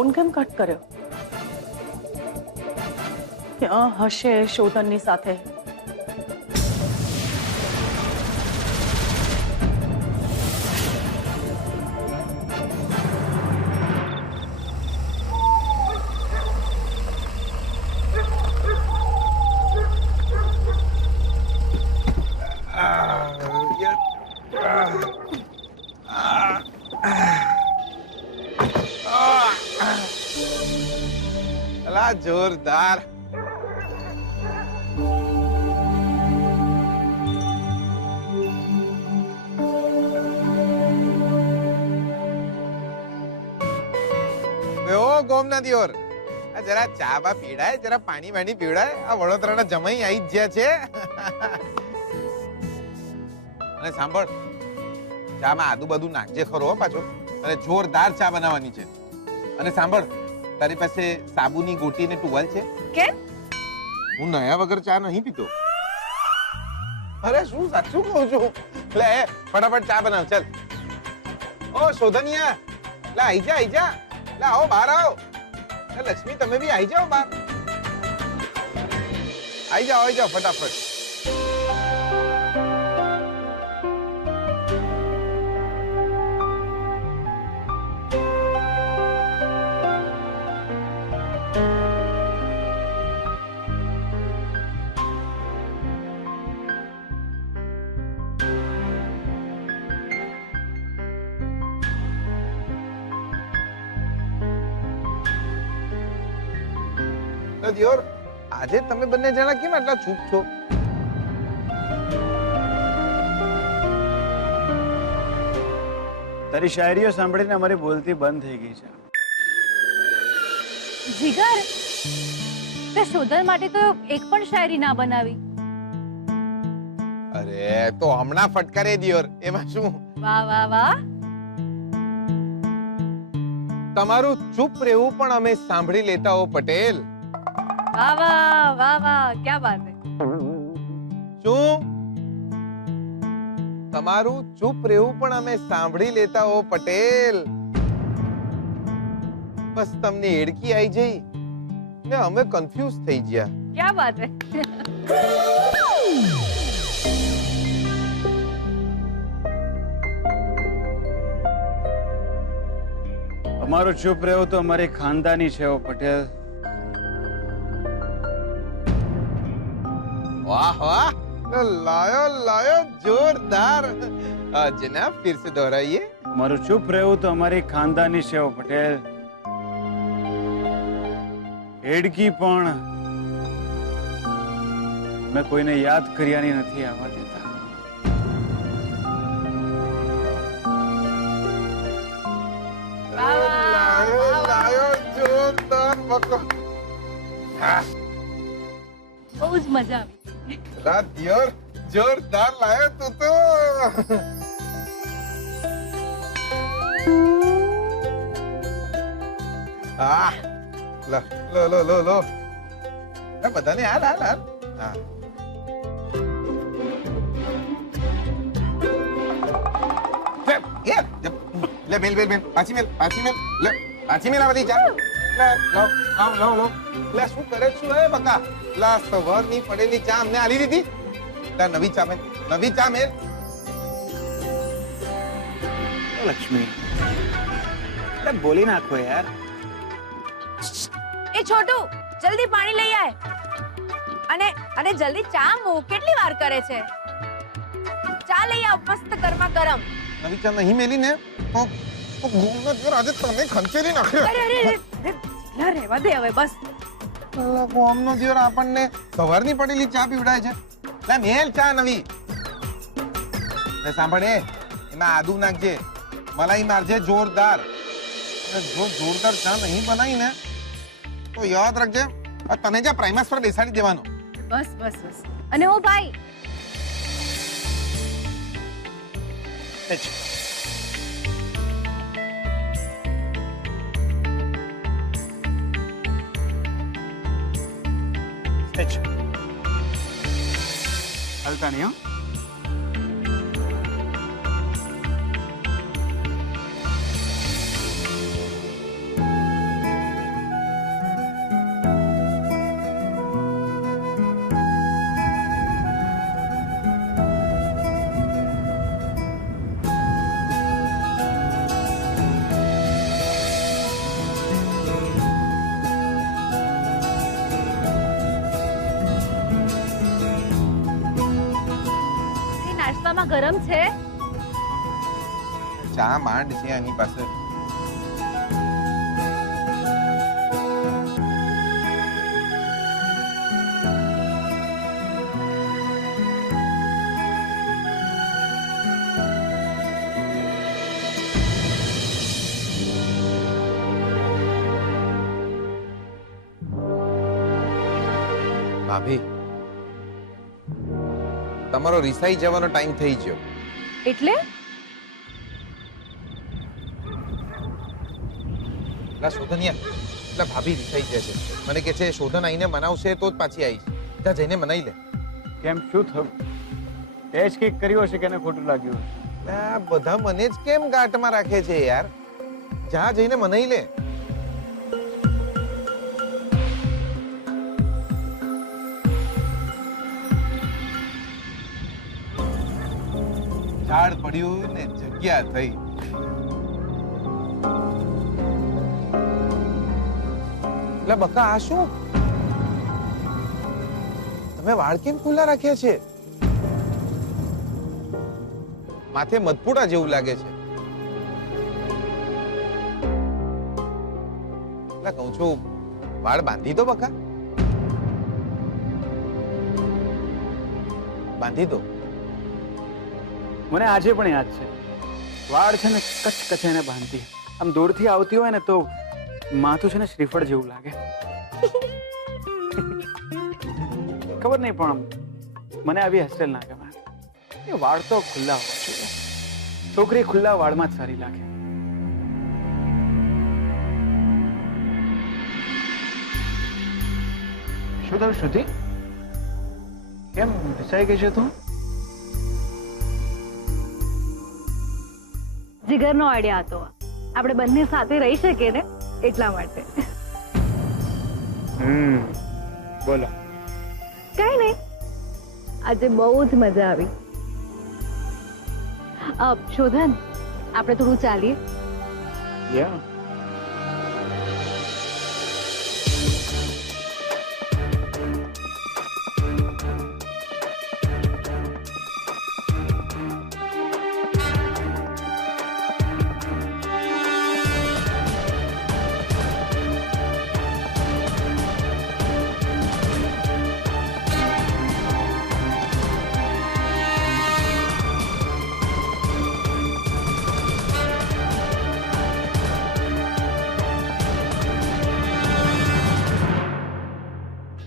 Phone કેમ cut કર્યો? ક્યાં હશે શોધનની સાથે? અલા જોરદાર. ઓ ગોમના દિયોર, આ જરા ચા બા પીડાય, જરા પાણી વાણી પીવડાય. આ વડોદરાના જમાઈ આવી જ ગયા છે. અને સાંભળ, ચામાં આદુ બાદુ નાખજે ખરો હો પાછો. અને જોરદાર ચા બનાવવાની છે. અને સાંભળ, તારી પાસે સાબુની ગોટી ને ટુવાલ છે? કેમ? હું નયા વગર ચા નહીં પીતો. અરે શું સાચું કહું છું. લે ફટાફટ ચા બનાવ ચાલ. ઓ શોધનિયા, લે આઈ જા આઈ જા. લે આવો બહાર આવો. લે લક્ષ્મી તમે બી આઈ જાઓ બહાર. આઈ જાઓ ફટાફટ. દિયોર, આજે તમે બંને જણા કેમ આટલા ચૂપ છો? તારી શાયરીઓ સાંભળીને અમારી બોલતી બંધ થઈ ગઈ છે. જીગર, તે શોધન માટે તો એક પણ શાયરી ના બનાવી. અરે તો હમણાં ફટકારે દિયોર, એમાં શું? વાહ વાહ વાહ. તમારું ચૂપ રહેવું પણ અમે સાંભળી લેતા હો પટેલ. વાહ વાહ વાહ વાહ, ક્યા બાત હે. શું? તમારું ચૂપ રહેવું પણ અમે સાંભળી લેતા હો પટેલ. બસ તમને એડકી આવી જઈ ને અમે કન્ફ્યુઝ થઈ ગયા. ક્યા બાત હે. અમારું ચૂપ રહેવું તો અમારી ખાનદાની છે ઓ પટેલ. वाह वाह, लायो जोरदार. जनाब फिर से दोहराइए. અમારું ચૂપ રહેવું તો અમારી ખાનદાની છે ઓ પટેલ. હેડકી પણ મેં કોઈને યાદ કર્યાની નથી આવવા દેતા. लायो जोरदाર બકો. બહુ જ મજા આવી. રાત દિયોર જોરદાર લાયો તું તો. આ લો લો લો લો લો. આ બધાને હાલ હાલ હાલ. હા. લે મેલ મેલ મેલ પાછી મેલ લે પાછી મેલ આ બધી જા. લે લો લે શું કરે છું એ બકા? લા સવારની પડેલી ચા અમને આલી દીધી. લા નવી ચા મેલ. લક્ષ્મી, અરે બોલી નાખો યાર. એ છોટુ, જલ્દી પાણી લઈ આય. અને જલ્દી ચા મૂક. કેટલી વાર કરે છે? ચા લઈ આવ, મસ્ત ગરમા ગરમ. નવી ચા નહીં મેલી ને તો ઘૂમનો જોર આજે તમે ખંચેરી નાખ્યો. અરે ના રહેવા દે હવે બસ. ગોમનો દિયોર આપણને સવારની પડેલી ચા પીવડાય છે. લા મેલ ચા નવી. ને સાંભળે, એમાં આદુ નાખજે, મલાઈ મારજે જોરદાર. અને જો જોરદાર ચા નહીં બનાવી ને તો યાદ રાખજે, તને જ્યાં પ્રાઇમસ પર બેસાડી દેવાનો. બસ બસ બસ. અને ઓ ભાઈ, હલતા નહીં હો. ચામાં ગરમ છે? ચા માંડ છે આની પાસે. ભાભી, તમારો રિસાઈ જવાનો ટાઈમ થઈ ગયો. એટલે લા શોધનિયા, એટલે ભાભી રિસાઈ જાય છે. મને કે છે શોધન આઈને મનાવશે તો જ પાછી આવીશ. જા જઈને મનાઈ લે. કેમ શું થયું? એ જ કંઈક કર્યું હશે કે એને ખોટું લાગ્યું હશે. આ બધા મને જ કેમ ગાંઠમાં રાખે છે યાર? જા જઈને મનાઈ લે. ઝાડ પડ્યું ને જગ્યા થઈ. એટલે બકા આ શું? તમે વાળ કેમ ખુલ્લા રાખ્યા છે? માથે મધપુડા જેવું લાગે છે. એટલે કહું છું વાળ બાંધી દો બકા, બાંધી દો. મને આજે પણ યાદ છે, વાળ છે ને કચ કચ એને બાંધતી. આમ દૂરથી આવતી હોય ને તો માથું છે ને શ્રીફળ જેવું લાગે. ખબર નહીં પણ મને આવી હેરસ્ટાઈલ ના ગમે. એ વાળ તો ખુલ્લા હોવા જોઈએ. છોકરી ખુલ્લા વાળમાં જ સારી લાગે. શું થયું શ્રુતિ? કેમ રિસાઈ ગઈ છે તું? જીગરનો આઈડિયા હતો. આપણે બંને સાથે રહી શકીએ ને એટલા માટે. બોલો. કઈ નહીં, આજે બહુ જ મજા આવી. શોધન, આપણે થોડું ચાલીએ. યા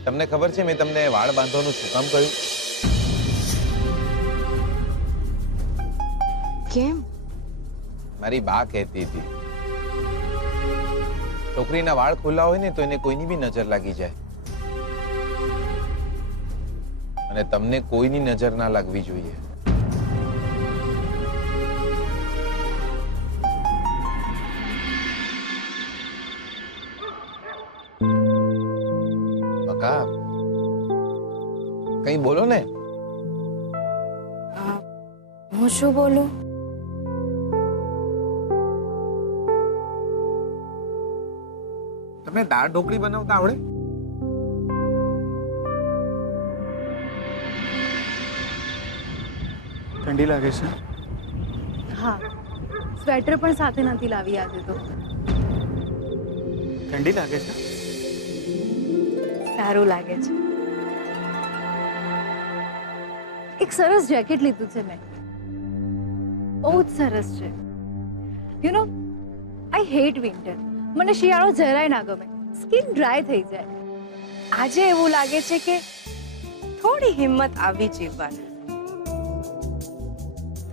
તમને ખબર છે મેં તમને વાળ બાંધવાનું શું કામ કહ્યું? કેમ? મારી બા કહેતી હતી છોકરીના વાળ ખુલ્લા હોય ને તો એને કોઈની બી નજર લાગી જાય, અને તમને કોઈની નજર ના લાગવી જોઈએ. બકા કઈ બોલો ને. હું શું બોલું? તમને દાળ ઢોકળી બનાવતા આવડે? ઠંડી લાગે છે. હા, સ્વેટર પણ સાથે નથી લાવી આજે તો. ઠંડી લાગે છે. સારું લાગે છે. એક સરસ જેકેટ લીધું છે મેં, બહુ જ સરસ છે. You know, I hate winter. મને શિયાળો જરાય ના ગમે, સ્કિન ડ્રાય થઈ જાય. આજે એવું લાગે છે કે થોડી હિંમત આવી જીવવાની.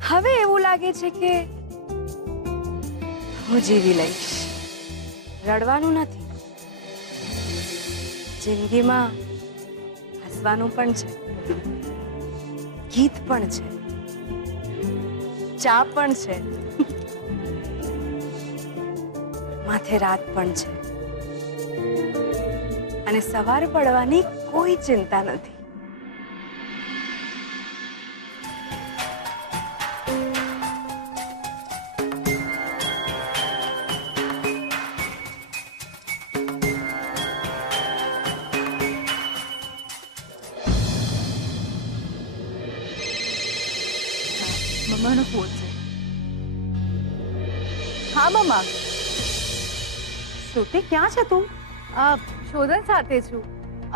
હવે એવું લાગે છે કે હું જીવી લઈશ. રડવાનું નથી. જિંદગીમાં હસવાનું પણ છે, ગીત પણ છે, ચા પણ છે, માથે રાત પણ છે, અને સવાર પડવાની કોઈ ચિંતા નથી. મમ્માનો ફોન છે. હા મમ્મા. શ્રુતિ ક્યાં છે તું? શોધન સાથે છું.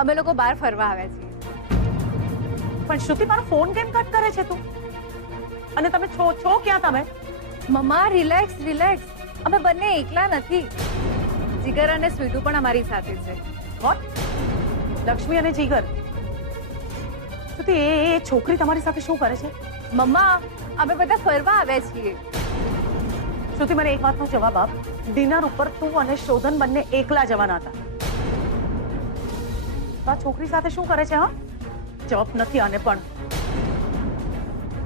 અમે લોકો બહાર ફરવા આવ્યા છીએ. પણ શ્રુતિ મારો ફોન કેમ કટ કરે છે તું? અને તમે છો ક્યાં તમે? મમ્મા રિલેક્સ રિલેક્સ. અમે બંને એકલા નથી. જીગર અને સ્વીટુ પણ અમારી સાથે છે. વોટ? લક્ષ્મી અને જીગર? શ્રુતિ એ છોકરી તમારી સાથે શું કરે છે? મમ્મા અમે બધા ફરવા આવ્યા છીએ. શ્રુતિ મને એક વાતનો જવાબ આપ. ડિનર ઉપર તું અને શોધન બંને એકલા જવાના હતા. તો આ છોકરી સાથે શું કરે છે? હા, જવાબ નથી આને પણ.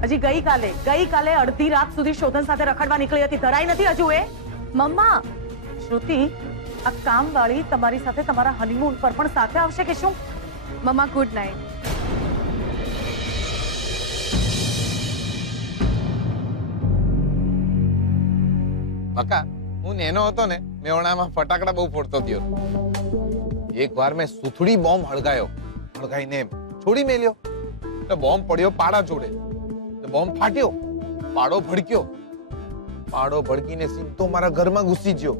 હજી ગઈકાલે અડધી રાત સુધી શોધન સાથે રખડવા નીકળી હતી. ધરાઈ નથી હજુ એ? મમ્મા શ્રુતિ, આ કામવાળી તમારી સાથે તમારા હનીમૂન પર પણ સાથે આવશે કે શું? મમ્મા ગુડ નાઇટ. બકા, હું નેનો હતો ને, મેવણામાં ફટાકડા બહુ ફોડતો થયો. એકવાર મેં સુથડી બોમ્બ હળગાઈને છોડી મેલ્યો. એટલે બોમ્બ પડ્યો પાડા જોડે. બોમ્બ ફાટ્યો, પાડો ભડક્યો. પાડો ભડકીને સીધો મારા ઘરમાં ઘૂસી ગયો.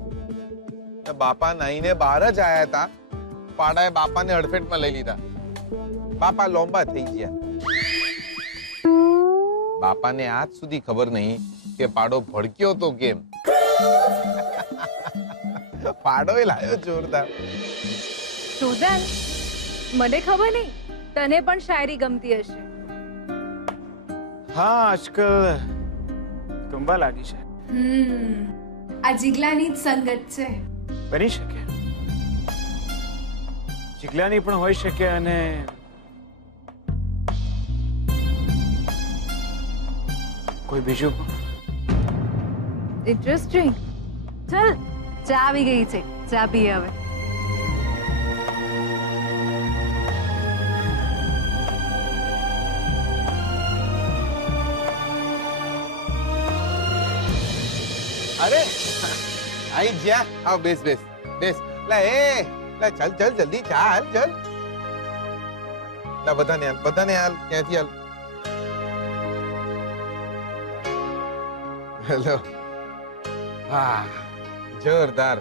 બાપા નાઈને બહાર જ આયા હતા. પાડાએ બાપાને અડફેટમાં લઈ લીધા. બાપા લોંબા થઈ ગયા. બાપાને આજ સુધી ખબર નહીં કે પાડો ભડક્યો તો કેમ. પાડો લાયો જોરદાર. શોધન, મને ખબર નહીં તને પણ શાયરી ગમતી હશે. હા, આજકાલ ગમવા લાગી છે. આ જીગલાની જ સંગત છે. બની શકે, જીગલાની પણ હોઈ શકે અને કોઈ બીજું પણ. ઇન્ટરેસ્ટિંગ. ચલ, ચા આવી ગઈ છે. ચા પીએ હવે. અરે આઈ જ્યા. આવ, બેસ. લે ચાલ જલ્દી ચાલ. લે બધાને હાલ ક્યાંથી હાલ. હેલો. હા, જોરદાર.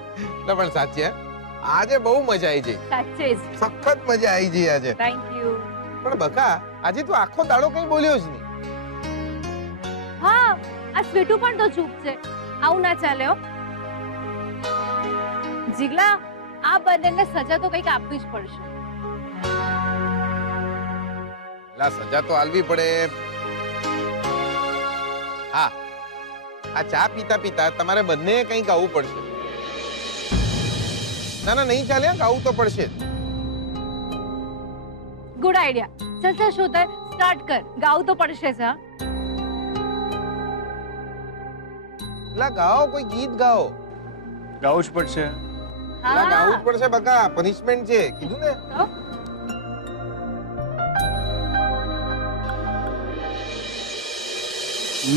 લે પણ સાચી આજે બહુ મજા આવી ગઈ. સાચે જ. સખત મજા આવી ગઈ આજે. Thank you. પણ બકા, આજે તું આખો દાડો કઈ બોલ્યો જ નહીં. હા, આ સ્વીટુ પણ તો ચૂપ છે. આવું ના ચાલે હો. જીગલા, આ બંનેને સજા તો કંઈક આપવી જ પડશે. લા, સજા તો આલવી પડે. હા, આ ચા પીતા તમારે બંને કંઈક આવવું પડશે. ના નહીં ચાલે, ગાવું તો પડશે. Good idea. ચલ શોધર, સ્ટાર્ટ કર. ગાવું તો પડશે જ. હા, લા ગાઓ, કોઈ ગીત ગાઓ. ગાવું જ પડશે. લા ગાવું જ પડશે બકા, પનિશમેન્ટ છે કીધું ને. તો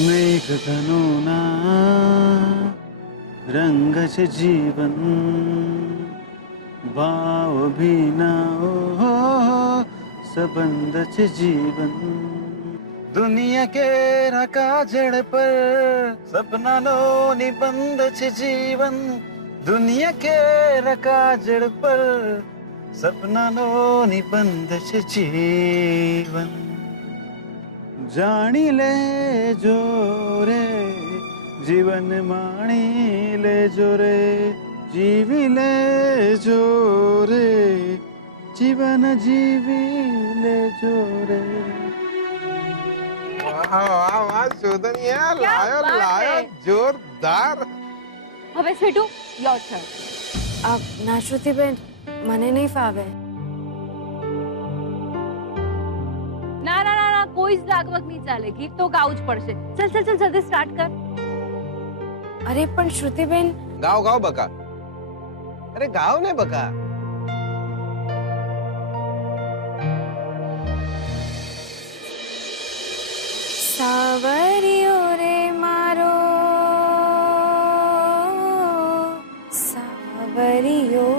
મેઘધનુના રંગ છે જીવન, ભાવ ભીના સંબંધ છે જીવન. દુનિયા કે કાજળ પર સપનાનો નિબંધ છે જીવન. દુનિયા કે કાજળ પર સપનાનો નિબંધ છે જીવન. જાણી લેજો રે જીવન, માણી લેજો રે જીવી લેજો રે જીવન, જીવી લેજો રે. વાહ શોધનિયા, ક્યા બાત લાયો હે. જોરદાર. હવે સ્વીટુ, યોર ટર્ન. ના શ્રુતિબેન, મને નહીં ફાવે. ના, કોઈ જ લાગવગ નહીં ચાલે. ગીત તો ગાવું જ પડશે. ચલ જલ્દી સ્ટાર્ટ કર. અરે પણ શ્રુતિબેન, ગાઓ બકા. અરે ગાઓ ને બકા. સાવરિયો રે મારો સાવરિયો,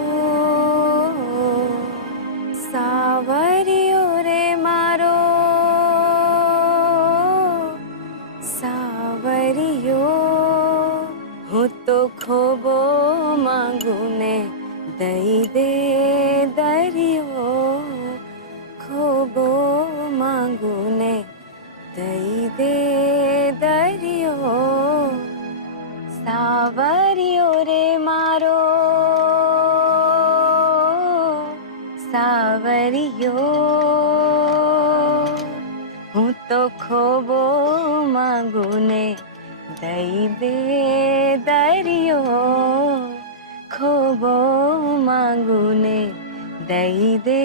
સાવરિયો રે મારો સાવરિયો. દે દરિયો ખોબો માંગુ ને દઈ દે દરિયો સાવરિયો રે મારો સાવરિયો હું તો ખોબો માંગુ ને દઈ દે દરિયો ખોબો માંગુ ને દઈ દે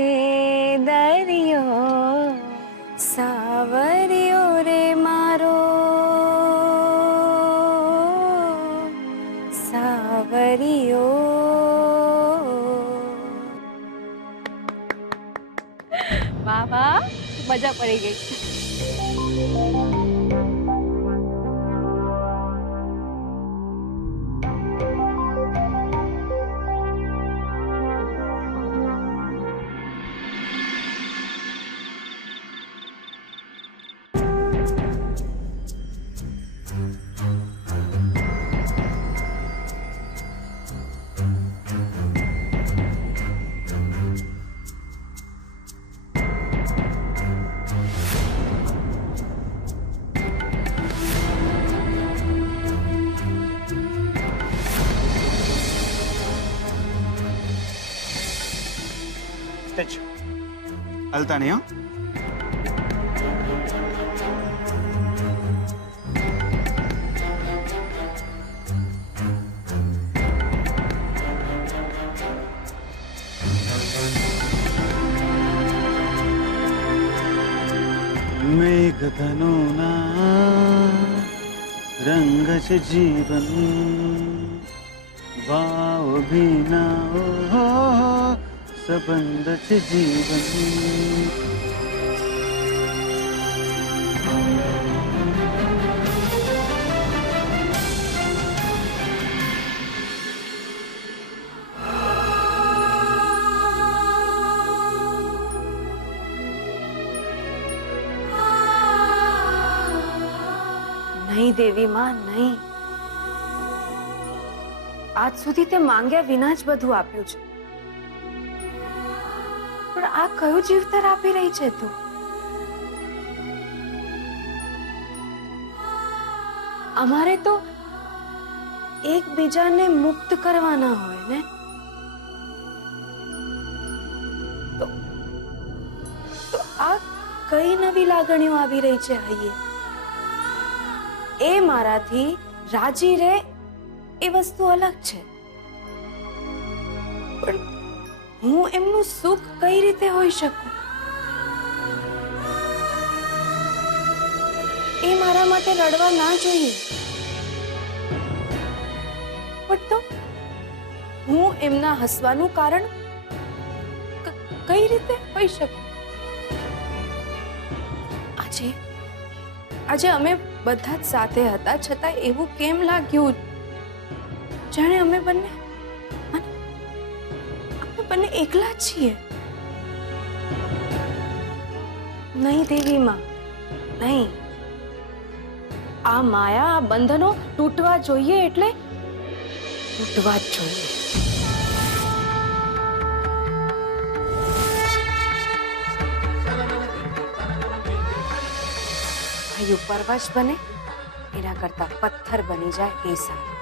દરિયો સાવરિયો રે મારો સાવરિયો. વાહ વાહ, મજા પડી ગઈ. હલતા નહીં હો. મેઘધનુના રંગ છે જીવન ભાવ ભીના સંબંધ છે જીવન. નહીં દેવી માં, નહીં. આજ સુધી તે માંગ્યા વિના જ બધું આપ્યું છે, પણ આ કયું જીવતર આપી રહી છે તું? અમારે તો એકબીજાને મુક્ત કરવાના હોય ને, તો આ કઈ નવી લાગણીઓ આવી રહી છે હૈયે? એ મારાથી રાજી રહે એ વસ્તુ અલગ છે, પણ હું એમનું સુખ કઈ રીતે હોઈ શકું? એ મારા માટે રડવા ના જોઈએ, પણ તો હું એમના હસવાનું કારણ કઈ રીતે હોઈ શકું? આજે અમે બધા જ સાથે હતા, છતાં એવું કેમ લાગ્યું જાણે અમે બંને એકલા જ છીએ. નહીં દેવી માં, નહીં. આ માયા, આ બંધનો તૂટવા જોઈએ એટલે તૂટવા જ જોઈએ. ભાઈ પર્વત બને એના કરતા પથ્થર બની જાય એ સારું.